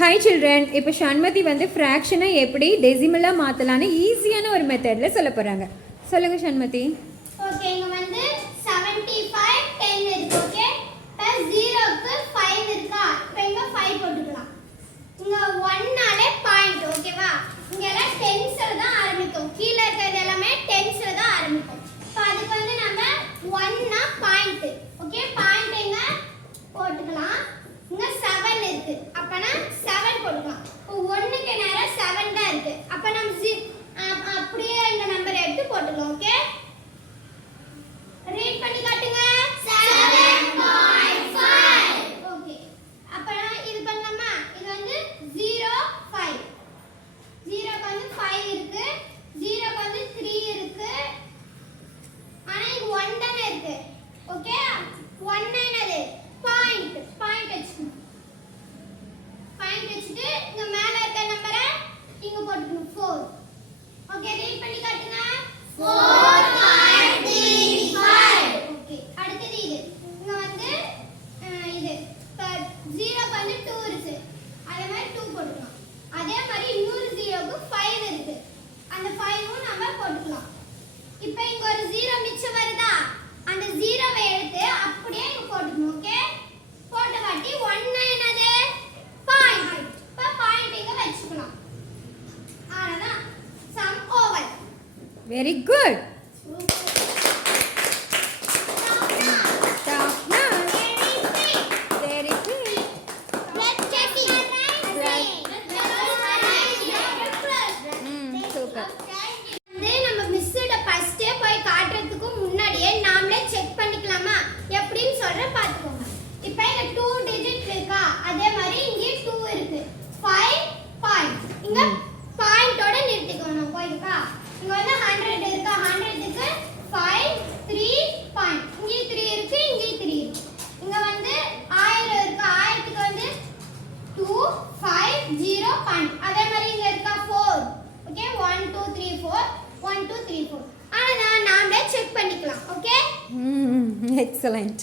Hi children, இப்போ ஷண்மதி வந்து ஃப்ராக்ஷனை எப்படி டெசிமலாக மாற்றலான்னு ஈஸியான ஒரு மெத்தடில் சொல்ல போகிறாங்க. சொல்லுங்கள் ஷண்மதி. ஓகே, இங்க வந்து 75 10 இருக்கு. ஓகே, பிளஸ் 0க்கு 5 இருக்கா? இப்போ இங்க 5 போட்டுக்கலாம். இங்க 1 நாலே பாயிண்ட். ஓகேவா? இங்க எல்லாம் டென்ஸ்ல தான் ஆரம்பிக்கும். கீழ இருக்கிறது எல்லாமே டென்ஸ்ல தான் ஆரம்பிக்கும். இப்போ அதுக்கு வந்து நம்ம 1 னா பாயிண்ட். ஓகே, பாயிண்ட் எங்க போட்டுக்கலாம். இங்க 7 இருக்கு. அப்பனா 7 போட்டுக்கலாம். இப்போ 1க்கு நேரா 7 தான் இருக்கு. அப்ப நம்ம அப்படியே இந்த நம்பர் எடுத்து போட்டுக்கலாம். ஓகே, ரீட் பண்ணி காட்டுங்க. 7.5. ஓகே, அப்பனா இது பண்ணலாமா? இது வந்து 0 5. 0க்கு வந்து 5 இருக்கு. 0க்கு வந்து 3 இருக்கு. ஆனா இது 1 தானே இருக்கு. ஓகே, 1 என்னது? பாயிண்ட். பாயிண்ட் வெச்சுக்கணும். பாயிண்ட் வெச்சிட்டு இங்க மேல இருக்க நம்பரை இங்க போட்டுக்கணும். 4. ஓகே, ரீட் பண்ணி காட்டுங்க. 4.35. ஓகே, அடுத்தது இது. இங்க வந்து இது 0க்கு வந்து 2 இருக்கு. அதே மாதிரி 2 போட்டுக்கலாம். அதே மாதிரி இன்னொரு 0க்கு 5 இருக்கு. அந்த 5வும் நம்ம போட்டுக்கலாம். இப்போ இங்க ஒரு 0 மிச்சம் வருதா? அந்த 0வை எடுத்து அப்படியே இங்க போட்டுக்கணும். ஓகே, போட்ட வாட்டி 1 என்னது? பாயிண்ட். இப்போ பாயிண்ட் இங்க வெச்சுக்கலாம். அவ்வளவுதான். Some over. Very good. அதே மாதிரி இங்க இருக்கா 4. ஓகே, 1 2 3 4 1 2 3 4. ஆனா நாமளே செக் பண்ணிக்கலாம். Okay, excellent.